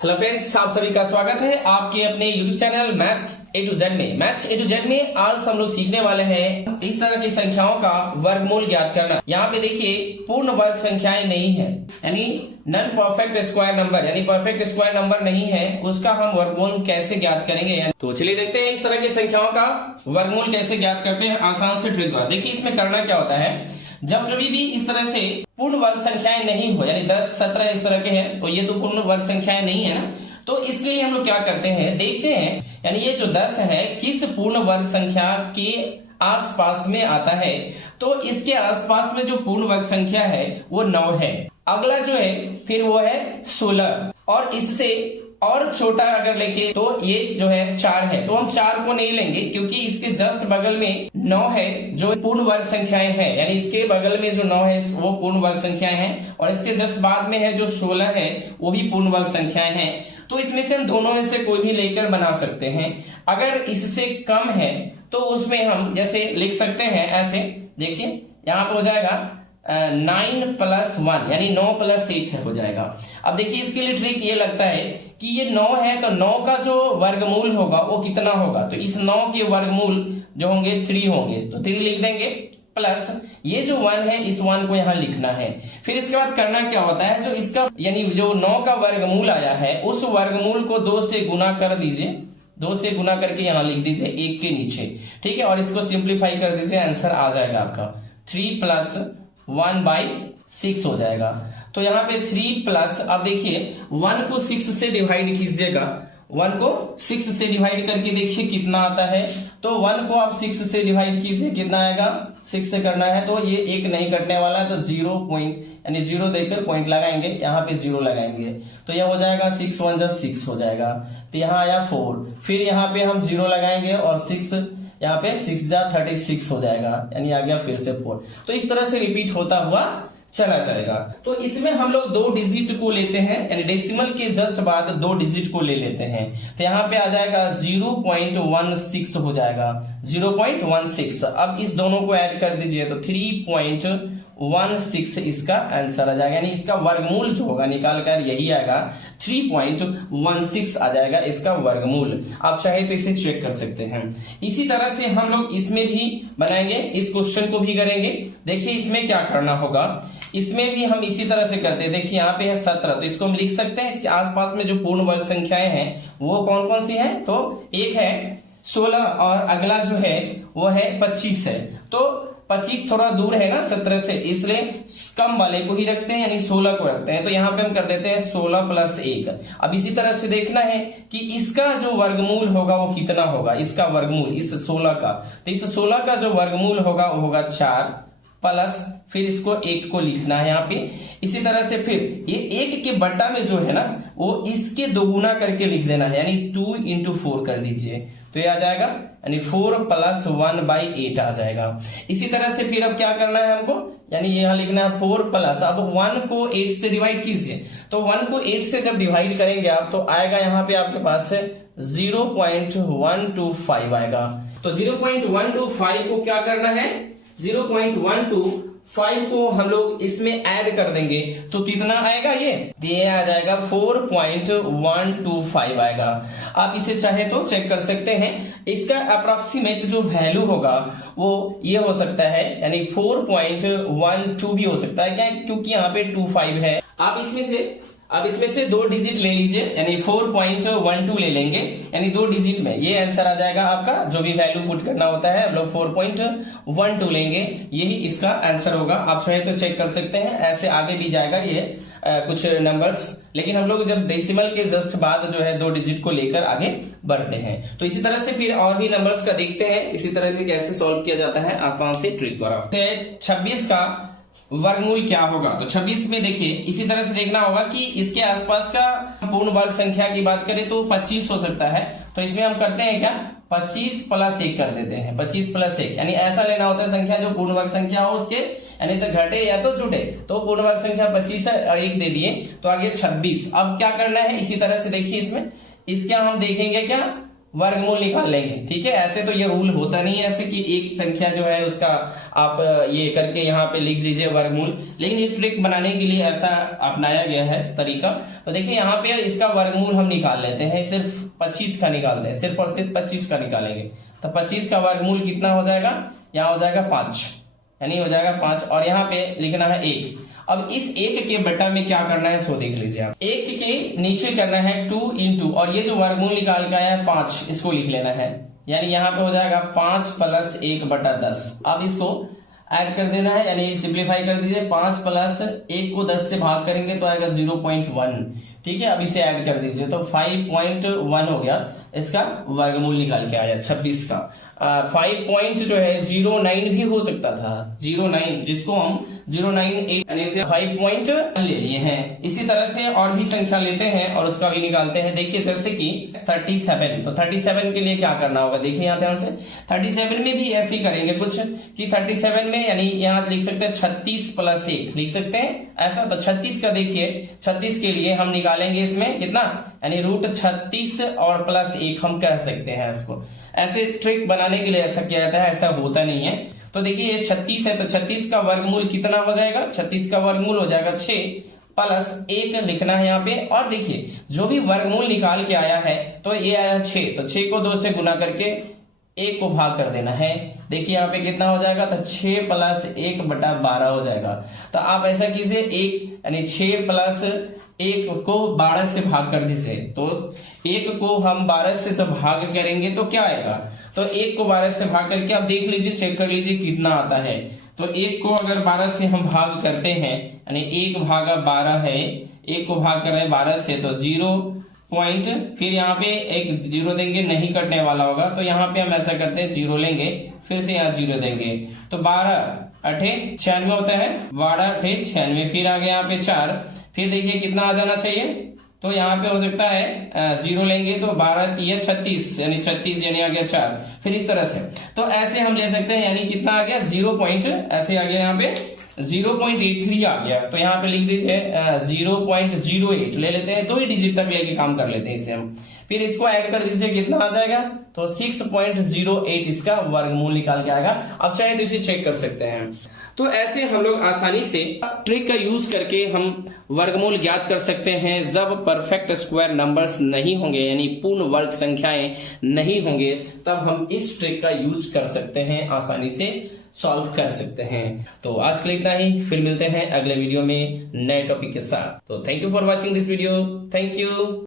Hello friends, आप सभी का स्वागत है आपके अपने YouTube channel maths A to Z में। मैथ्स ए टू जेड में आज हम लोग सीखने वाले हैं इस तरह की संख्याओं का वर्गमूल ज्ञात करना। यहाँ पे देखिए पूर्ण वर्ग संख्याएं नहीं है, यानी नॉन परफेक्ट स्क्वायर नंबर, यानी परफेक्ट स्क्वायर नंबर नहीं है, उसका हम वर्गमूल कैसे ज्ञात करेंगे। तो चलिए देखते हैं इस तरह की संख्याओं का वर्गमूल कैसे ज्ञात करते हैं आसान से ट्रिक द्वारा। देखिए इसमें करना क्या होता है, जब कभी भी इस तरह से पूर्ण वर्ग संख्याएं नहीं हो, यानी 10, 17 इस तरह के हैं, तो ये तो पूर्ण वर्ग संख्याएं नहीं है ना, तो इसके लिए हम लोग क्या करते हैं, देखते हैं यानी ये जो 10 है किस पूर्ण वर्ग संख्या के आसपास में आता है। तो इसके आसपास में जो पूर्ण वर्ग संख्या है वो 9 है। अगला जो है फिर वो है 16, और इससे और छोटा अगर लेके तो ये जो है 4 है। तो हम 4 को नहीं लेंगे क्योंकि इसके जस्ट बगल में 9 है जो पूर्ण वर्ग संख्याएं हैं, यानी इसके बगल में जो 9 है वो पूर्ण वर्ग संख्याएं हैं, और इसके जस्ट बाद में है जो 16 है वो भी पूर्ण वर्ग संख्याएं हैं। तो इसमें से हम दोनों में से कोई भी लेकर बना सकते हैं। अगर इससे कम है तो उसमें हम जैसे लिख सकते हैं ऐसे, देखिए यहाँ पे हो जाएगा 9 + 1 यानी 9 + 1 हो जाएगा। अब देखिए इसके लिए ट्रिक ये लगता है कि ये 9 है तो 9 का जो वर्गमूल होगा वो कितना होगा, तो इस 9 के वर्गमूल जो होंगे 3 होंगे, तो 3 लिख देंगे, प्लस ये जो 1 है इस 1 को यहाँ लिखना है। फिर इसके बाद करना क्या होता है, जो इसका यानी जो 9 का वर्गमूल आया है उस वर्गमूल को 2 से गुना कर दीजिए, 2 से गुना करके यहाँ लिख दीजिए 1 के नीचे, ठीक है, और इसको सिंप्लीफाई कर दीजिए, आंसर आ जाएगा आपका 3 + 1/6 हो जाएगा। तो यहाँ पे 3 प्लस, अब देखिए 1 को 6 से डिवाइड कीजिएगा, 1 को 6 से डिवाइड करके देखिए कितना आता है। तो 1 को आप 6 से डिवाइड कीजिए, कितना आएगा, 6 से करना है तो ये 1 नहीं कटने वाला है, तो 0 पॉइंट यानी 0 देकर पॉइंट लगाएंगे, यहाँ पे 0 लगाएंगे, तो यह हो जाएगा 6 × 1 = 6 हो जाएगा। तो यहाँ आया 4, फिर यहाँ पे हम 0 लगाएंगे और 6 यहाँ पे 6 × 36 हो जाएगा, यानी आ गया फिर से 4। तो इस तरह से रिपीट होता हुआ चला जाएगा। तो इसमें हम लोग 2 डिजिट को लेते हैं, यानी डेसिमल के जस्ट बाद 2 डिजिट को ले लेते हैं। तो यहाँ पे आ जाएगा 0.16 हो जाएगा, 0.16। अब इस दोनों को ऐड कर दीजिए तो 3.16 इसका आंसर आ जाएगा, यानी इसका वर्गमूल जो होगा निकाल कर यही आएगा, 3.16 आ जाएगा इसका वर्गमूल। आप चाहे तो इसे चेक कर सकते हैं। इसी तरह से हम लोग इसमें भी बनाएंगे, इस क्वेश्चन को भी करेंगे। देखिए इसमें क्या करना होगा, इसमें भी हम इसी तरह से करते हैं। देखिए यहाँ पे है 17, तो इसको हम लिख सकते हैं, इसके आसपास में जो पूर्ण वर्ग संख्याएं हैं वो कौन कौन सी हैं, तो एक है 16 और अगला जो है वो है 25 है। तो 25 थोड़ा दूर है ना 17 से, इसलिए कम वाले को ही रखते हैं, यानी 16 को रखते हैं। तो यहाँ पे हम कर देते हैं 16 + 1। अब इसी तरह से देखना है कि इसका जो वर्गमूल होगा वो कितना होगा, इसका वर्गमूल इस 16 का, तो इस 16 का जो वर्गमूल होगा वो होगा 4, प्लस फिर इसको 1 को लिखना है यहाँ पे। इसी तरह से फिर ये 1 के बट्टा में जो है ना वो इसके दोगुना करके लिख देना है, यानी 2 × 4 कर दीजिए, तो ये आ जाएगा, यानी 4 + 1/8 आ जाएगा। इसी तरह से फिर अब क्या करना है हमको, यानी यहाँ लिखना है 4 प्लस, अब 1 को 8 से डिवाइड कीजिए, तो 1 को 8 से जब डिवाइड करेंगे आप तो आएगा यहाँ पे आपके पास 0.125 आएगा। तो 0.125 को क्या करना है, 0.125 को हम लोग इसमें ऐड कर देंगे, तो कितना आएगा, ये आ जाएगा 4.125 आएगा। आप इसे चाहे तो चेक कर सकते हैं। इसका अप्रोक्सीमेट जो वैल्यू होगा वो ये हो सकता है, यानी 4.12 भी हो सकता है, क्या, क्योंकि यहाँ पे 25 है। आप इसमें से 2 डिजिट ले लीजिए, यानी 4.12 ले लेंगे, यानी 2 डिजिट में ये आंसर आ जाएगा आपका। जो भी वैल्यू पुट करना होता है हम लोग 4.12 लेंगे, यही इसका आंसर होगा। आप चाहे तो चेक कर सकते हैं, ऐसे आगे भी जाएगा ये कुछ नंबर्स, लेकिन हम लोग जब डेसिमल के जस्ट बाद जो है 2 डिजिट को लेकर आगे बढ़ते हैं। तो इसी तरह से फिर और भी नंबर्स का देखते हैं, इसी तरह से कैसे सॉल्व किया जाता है आसान से ट्रिक द्वारा। 26 का वर्गमूल क्या होगा, तो 26 में देखिए इसी तरह से देखना होगा कि इसके आसपास का पूर्ण वर्ग संख्या की बात करें तो 25 हो सकता है। तो इसमें हम करते हैं क्या, 25 + 1 कर देते हैं, 25 + 1, यानी ऐसा लेना होता है संख्या जो पूर्ण वर्ग संख्या हो उसके, यानी तो घटे या तो जुटे, तो पूर्ण वर्ग संख्या 25 है और 1 दे दिए, तो आगे 26। अब क्या करना है, इसी तरह से देखिए इसमें इसका हम देखेंगे क्या, वर्गमूल निकाल लेंगे। ठीक है, ऐसे तो ये रूल होता नहीं है ऐसे कि एक संख्या जो है उसका आप ये करके यहाँ पे लिख लीजिए वर्गमूल, लेकिन ये ट्रिक बनाने के लिए ऐसा अपनाया गया है तरीका। तो देखिए यहाँ पे इसका वर्गमूल हम निकाल लेते हैं, सिर्फ 25 का निकालते हैं, सिर्फ और सिर्फ 25 का निकालेंगे। तो 25 का वर्गमूल कितना हो जाएगा, यहाँ हो जाएगा 5, यानी हो जाएगा 5, और यहाँ पे लिखना है 1। अब इस 1 के बटा में क्या करना है सो देख लीजिए आप। 1 के नीचे करना है 2 इंटू, और ये जो वर्गमूल निकाल के आया है 5, इसको लिख लेना है, यानी यहाँ पे हो जाएगा 5 प्लस 1 बटा 10। अब इसको ऐड कर देना है, यानी सिंप्लीफाई कर दीजिए। 5 प्लस 1 को 10 से भाग करेंगे तो आएगा 0.1। ठीक है, अब इसे ऐड कर दीजिए तो 5.1 हो गया, इसका वर्गमूल निकाल के आया 26 का। 5 पॉइंट जो है 09 भी हो सकता था, 09, जिसको हम 098 यानी से 5 ले लिए हैं। इसी तरह से और भी संख्या लेते हैं और उसका भी निकालते हैं। देखिए जैसे कि 37, तो 37 के लिए क्या करना होगा, देखिए यहाँ ध्यान से। 37 में भी ऐसे ही करेंगे कुछ कि 37 में यानी यहाँ लिख सकते हैं 36 प्लस 1 लिख सकते हैं ऐसा। तो 36 का देखिए, 36 के लिए हम निकालेंगे इसमें कितना, यानी √36 और प्लस 1 हम कह सकते हैं इसको। ऐसे ट्रिक बनाने के लिए ऐसा किया जाता है, ऐसा होता नहीं है। तो देखिए ये 36 है, तो 36 का वर्गमूल कितना हो जाएगा, 36 का वर्गमूल हो जाएगा 6 प्लस 1 लिखना है यहाँ पे। और देखिए जो भी वर्गमूल निकाल के आया है तो ये आया 6, तो 6 को 2 से गुना करके 1 को भाग कर देना है। देखिए यहाँ पे कितना हो जाएगा, तो 6 प्लस 1 बटा 12 हो जाएगा। तो आप ऐसा कीजिए, 1 यानी 6 प्लस 1 को 12 से भाग कर दीजिए। तो 1 को हम 12 से जब भाग करेंगे तो क्या आएगा, तो 1 को 12 से भाग करके आप देख लीजिए, चेक कर लीजिए कितना आता है। तो 1 को अगर 12 से हम भाग करते हैं, यानी 1 भागा 12 है, 1 को भाग कर रहे हैं 12 से, तो 0 पॉइंट, फिर यहाँ पे एक 0 देंगे, नहीं कटने वाला होगा। तो यहाँ पे हम ऐसा करते हैं 0 लेंगे, फिर से यहाँ 0 देंगे, तो 12 8 96 होता है, 12 8 96, फिर आगे यहाँ पे 4, फिर देखिए कितना आ जाना चाहिए, तो यहाँ पे हो सकता है 0 लेंगे तो 12 3 36, यानी 36 यानी आ गया 4, फिर इस तरह से। तो ऐसे हम ले सकते हैं, यानी कितना आ गया 0 पॉइंट, ऐसे आ गया यहाँ पे 0.83 आ गया। तो यहाँ पे लिख दीजिए 0.08 ले लेते हैं, 2 ही डिजिट तक लेके काम कर लेते हैं इससे हम। फिर इसको ऐड कर दीजिए, कितना आ जाएगा, तो 6.08 इसका वर्गमूल निकाल के आएगा। अब चाहे तो इसे चेक कर सकते हैं। तो ऐसे हम लोग आसानी से ट्रिक का यूज करके हम वर्गमूल ज्ञात कर सकते हैं। जब परफेक्ट स्क्वायर नंबर्स नहीं होंगे, यानी पूर्ण वर्ग संख्याएं नहीं होंगे, तब हम इस ट्रिक का यूज कर सकते हैं, आसानी से सॉल्व कर सकते हैं। तो आज के लिए इतना ही, फिर मिलते हैं अगले वीडियो में नए टॉपिक के साथ। तो thank you for watching this video, thank you.